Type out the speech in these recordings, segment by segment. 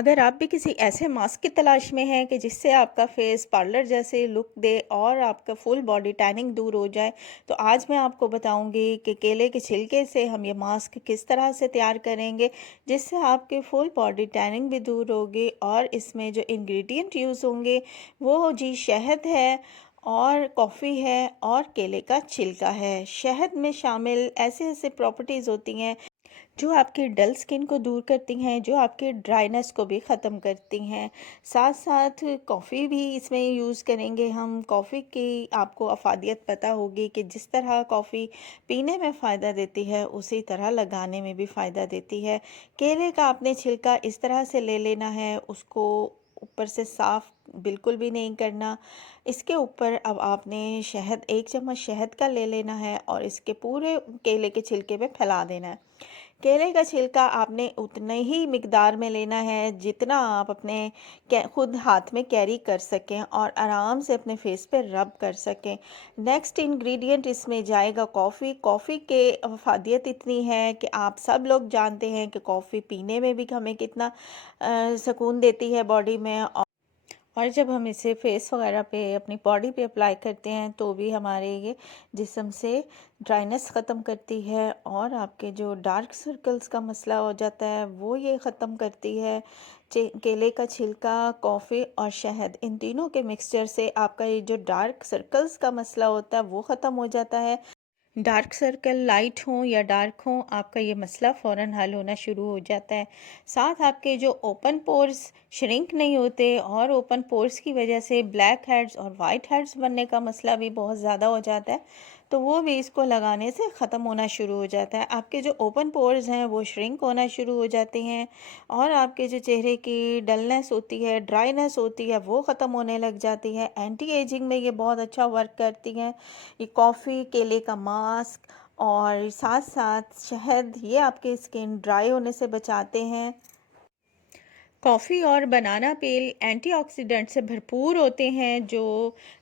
अगर आप भी किसी ऐसे मास्क की तलाश में हैं कि जिससे आपका फेस पार्लर जैसे लुक दे और आपका फुल बॉडी टैनिंग दूर हो जाए, तो आज मैं आपको बताऊंगी कि केले के छिलके से हम ये मास्क किस तरह से तैयार करेंगे जिससे आपके फुल बॉडी टैनिंग भी दूर होगी। और इसमें जो इंग्रेडिएंट यूज़ होंगे वो जी शहद है और कॉफ़ी है और केले का छिलका है। शहद में शामिल ऐसे ऐसे प्रॉपर्टीज़ होती हैं जो आपकी डल स्किन को दूर करती हैं, जो आपके ड्राइनेस को भी ख़त्म करती हैं। साथ साथ कॉफ़ी भी इसमें यूज़ करेंगे हम। कॉफ़ी की आपको अफ़ादियत पता होगी कि जिस तरह कॉफ़ी पीने में फ़ायदा देती है उसी तरह लगाने में भी फ़ायदा देती है। केले का आपने छिलका इस तरह से ले लेना है, उसको ऊपर से साफ़ बिल्कुल भी नहीं करना। इसके ऊपर अब आपने शहद 1 चम्मच शहद का ले लेना है और इसके पूरे केले के छिलके पे फैला देना है। केले का छिलका आपने उतने ही मिकदार में लेना है जितना आप अपने खुद हाथ में कैरी कर सकें और आराम से अपने फेस पे रब कर सकें। नेक्स्ट इंग्रेडिएंट इसमें जाएगा कॉफ़ी। कॉफ़ी के अफादियत इतनी है कि आप सब लोग जानते हैं कि कॉफ़ी पीने में भी हमें कितना सुकून देती है बॉडी में। और जब हम इसे फेस वगैरह पे अपनी बॉडी पे अप्लाई करते हैं तो भी हमारे ये जिस्म से ड्राइनेस ख़त्म करती है और आपके जो डार्क सर्कल्स का मसला हो जाता है वो ये ख़त्म करती है। केले का छिलका, कॉफ़ी और शहद, इन तीनों के मिक्सचर से आपका ये जो डार्क सर्कल्स का मसला होता है वो ख़त्म हो जाता है। डार्क सर्कल लाइट हों या डार्क हों, आपका ये मसला फ़ौरन हल होना शुरू हो जाता है। साथ आपके जो ओपन पोर्स श्रिंक नहीं होते और ओपन पोर्स की वजह से ब्लैक हेड्स और वाइट हेड्स बनने का मसला भी बहुत ज़्यादा हो जाता है, तो वो भी इसको लगाने से ख़त्म होना शुरू हो जाता है। आपके जो ओपन पोर्स हैं वो श्रिंक होना शुरू हो जाते हैं और आपके जो चेहरे की डलनेस होती है, ड्राइनेस होती है, वो ख़त्म होने लग जाती है। एंटी एजिंग में ये बहुत अच्छा वर्क करती हैं। ये कॉफ़ी, केले का मास्क और साथ साथ शहद, ये आपके स्किन ड्राई होने से बचाते हैं। कॉफ़ी और बनाना पील एंटीऑक्सीडेंट से भरपूर होते हैं जो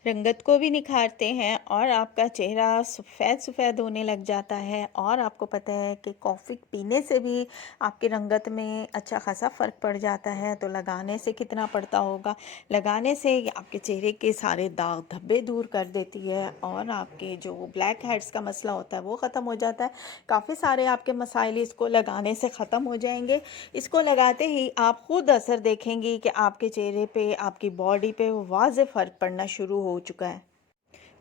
रंगत को भी निखारते हैं और आपका चेहरा सफ़ेद सफ़ेद होने लग जाता है। और आपको पता है कि कॉफ़ी पीने से भी आपकी रंगत में अच्छा खासा फ़र्क पड़ जाता है, तो लगाने से कितना पड़ता होगा। लगाने से ये आपके चेहरे के सारे दाग धब्बे दूर कर देती है और आपके जो ब्लैक हेड्स का मसला होता है वो ख़त्म हो जाता है। काफ़ी सारे आपके मसाइल इसको लगाने से ख़त्म हो जाएंगे। इसको लगाते ही आप खुद असर देखेंगी कि आपके चेहरे पे, आपकी बॉडी पे वाज़ेह फ़र्क पड़ना शुरू हो चुका है।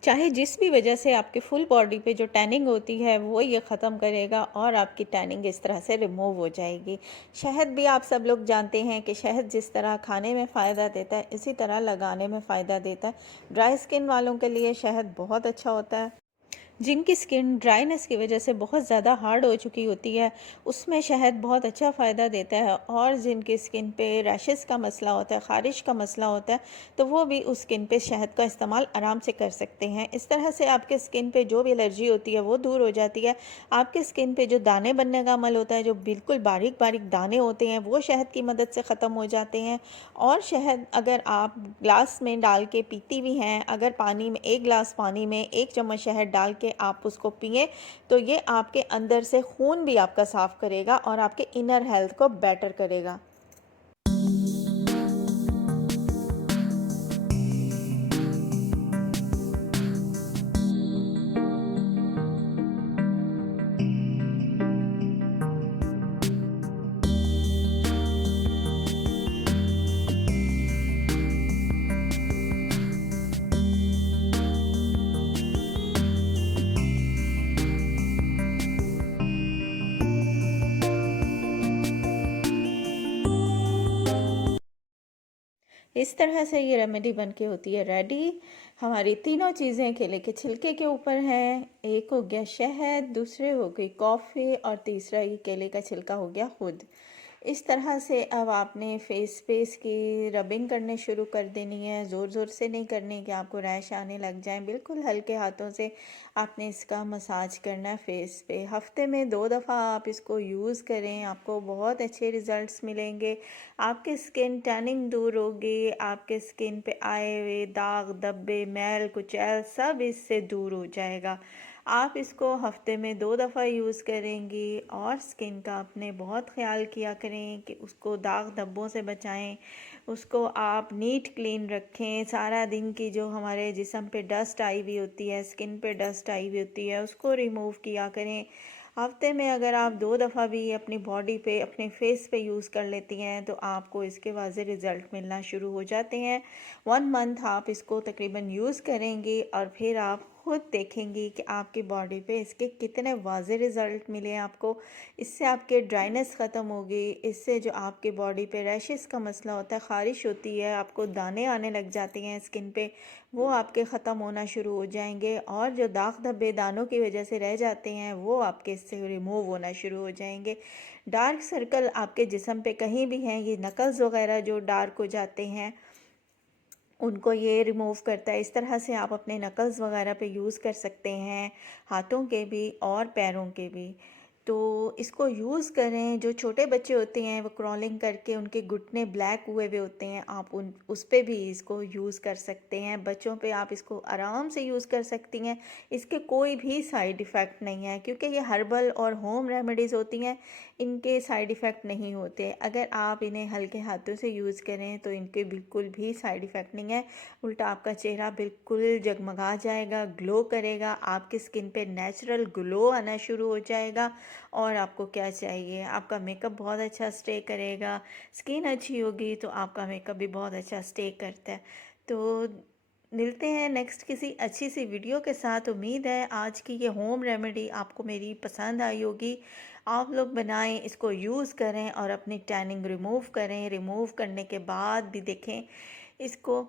चाहे जिस भी वजह से आपके फुल बॉडी पे जो टैनिंग होती है वो ये ख़त्म करेगा और आपकी टैनिंग इस तरह से रिमूव हो जाएगी। शहद भी आप सब लोग जानते हैं कि शहद जिस तरह खाने में फ़ायदा देता है इसी तरह लगाने में फ़ायदा देता है। ड्राई स्किन वालों के लिए शहद बहुत अच्छा होता है। जिनकी स्किन ड्राइनेस की वजह से बहुत ज़्यादा हार्ड हो चुकी होती है उसमें शहद बहुत अच्छा फ़ायदा देता है। और जिनकी स्किन पे रैशेस का मसला होता है, ख़ारिश का मसला होता है, तो वो भी उस स्किन पे शहद का इस्तेमाल आराम से कर सकते हैं। इस तरह से आपके स्किन पे जो भी एलर्जी होती है वो दूर हो जाती है। आपके स्किन पे जो दाने बनने का अमल होता है, जो बिल्कुल बारीक बारीक दाने होते हैं, वो शहद की मदद से ख़त्म हो जाते हैं। और शहद अगर आप ग्लास में डाल के पीती भी हैं, अगर पानी में 1 गिलास पानी में 1 चम्मच शहद डाल के आप उसको पिएं तो ये आपके अंदर से खून भी आपका साफ़ करेगा और आपके इनर हेल्थ को बेटर करेगा। इस तरह से ये रेमेडी बन के होती है रेडी। हमारी तीनों चीज़ें केले के छिलके के ऊपर हैं। एक हो गया शहद, दूसरे हो गई कॉफ़ी और तीसरा ये केले का छिलका हो गया खुद। इस तरह से अब आपने फेस पे इसकी रबिंग करने शुरू कर देनी है। ज़ोर ज़ोर से नहीं करनी कि आपको रैश आने लग जाए, बिल्कुल हल्के हाथों से आपने इसका मसाज करना है फेस पे। हफ्ते में 2 दफ़ा आप इसको यूज़ करें, आपको बहुत अच्छे रिज़ल्ट्स मिलेंगे। आपकी स्किन टैनिंग दूर होगी, आपके स्किन पे आए हुए दाग धब्बे मैल कुचैल सब इससे दूर हो जाएगा। आप इसको हफ्ते में 2 दफ़ा यूज़ करेंगी और स्किन का अपने बहुत ख्याल किया करें कि उसको दाग धब्बों से बचाएं, उसको आप नीट क्लीन रखें। सारा दिन की जो हमारे जिस्म पे डस्ट आई हुई होती है, स्किन पे डस्ट आई हुई होती है, उसको रिमूव किया करें। हफ्ते में अगर आप 2 दफ़ा भी अपनी बॉडी पे, अपने फेस पे यूज़ कर लेती हैं तो आपको इसके वाज़े रिज़ल्ट मिलना शुरू हो जाते हैं। 1 मंथ आप इसको तकरीबन यूज़ करेंगी और फिर आप खुद देखेंगी कि आपकी बॉडी पे इसके कितने वाज़े रिज़ल्ट मिले आपको। इससे आपके ड्राइनेस ख़त्म होगी, इससे जो आपकी बॉडी पे रैशेस का मसला होता है, ख़ारिश होती है, आपको दाने आने लग जाती हैं स्किन पे, वो आपके ख़त्म होना शुरू हो जाएंगे। और जो दाग धब्बे दानों की वजह से रह जाते हैं वो आपके इससे रिमूव होना शुरू हो जाएंगे। डार्क सर्कल आपके जिस्म पे कहीं भी हैं, ये नकल्स वगैरह जो डार्क हो जाते हैं उनको ये रिमूव करता है। इस तरह से आप अपने नकल्स वगैरह पे यूज़ कर सकते हैं, हाथों के भी और पैरों के भी। तो इसको यूज़ करें। जो छोटे बच्चे होते हैं वो क्रॉलिंग करके उनके घुटने ब्लैक हुए हुए होते हैं, आप उस पे भी इसको यूज़ कर सकते हैं। बच्चों पे आप इसको आराम से यूज़ कर सकती हैं। इसके कोई भी साइड इफ़ेक्ट नहीं है क्योंकि ये हर्बल और होम रेमेडीज़ होती हैं, इनके साइड इफ़ेक्ट नहीं होते। अगर आप इन्हें हल्के हाथों से यूज़ करें तो इनके बिल्कुल भी साइड इफ़ेक्ट नहीं है। उल्टा आपका चेहरा बिल्कुल जगमगा जाएगा, ग्लो करेगा, आपकी स्किन पे नेचुरल ग्लो आना शुरू हो जाएगा। और आपको क्या चाहिए, आपका मेकअप बहुत अच्छा स्टे करेगा। स्किन अच्छी होगी तो आपका मेकअप भी बहुत अच्छा स्टे करता है। तो मिलते हैं नेक्स्ट किसी अच्छी सी वीडियो के साथ। उम्मीद है आज की ये होम रेमेडी आपको मेरी पसंद आई होगी। आप लोग बनाएं, इसको यूज़ करें और अपनी टैनिंग रिमूव करें। रिमूव करने के बाद भी देखें इसको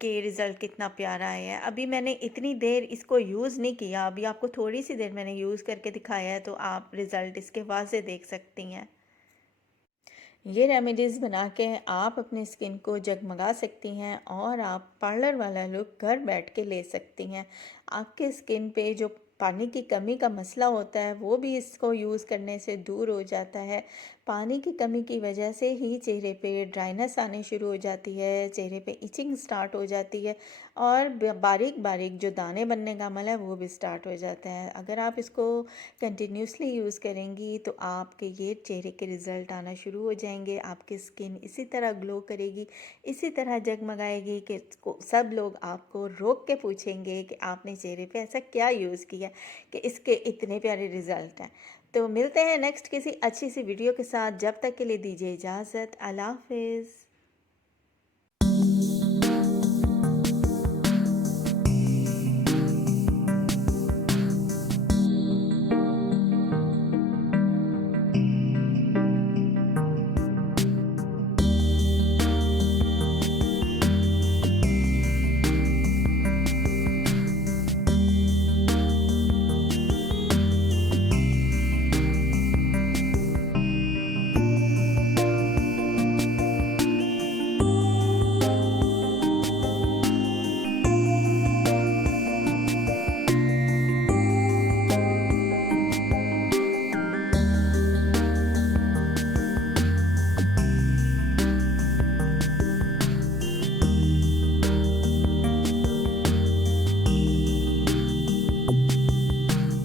कि रिज़ल्ट कितना प्यारा आया है। अभी मैंने इतनी देर इसको यूज़ नहीं किया, अभी आपको थोड़ी सी देर मैंने यूज़ करके दिखाया है तो आप रिज़ल्ट इसके वाज़े देख सकती हैं। ये रेमेडीज़ बना के आप अपनी स्किन को जगमगा सकती हैं और आप पार्लर वाला लुक घर बैठ के ले सकती हैं। आपके स्किन पे जो पानी की कमी का मसला होता है वो भी इसको यूज़ करने से दूर हो जाता है। पानी की कमी की वजह से ही चेहरे पे ड्राइनेस आने शुरू हो जाती है, चेहरे पे इचिंग स्टार्ट हो जाती है और बारीक बारीक जो दाने बनने का अमल है वो भी स्टार्ट हो जाता है। अगर आप इसको कंटिन्यूसली यूज़ करेंगी तो आपके ये चेहरे के रिज़ल्ट आना शुरू हो जाएंगे। आपकी स्किन इसी तरह ग्लो करेगी, इसी तरह जगमगाएगी कि सब लोग आपको रोक के पूछेंगे कि आपने चेहरे पे ऐसा क्या यूज़ किया कि इसके इतने प्यारे रिज़ल्ट हैं। तो मिलते हैं नेक्स्ट किसी अच्छी सी वीडियो के साथ। जब तक के लिए दीजिए इजाज़त। अल्लाह हाफ़िज़।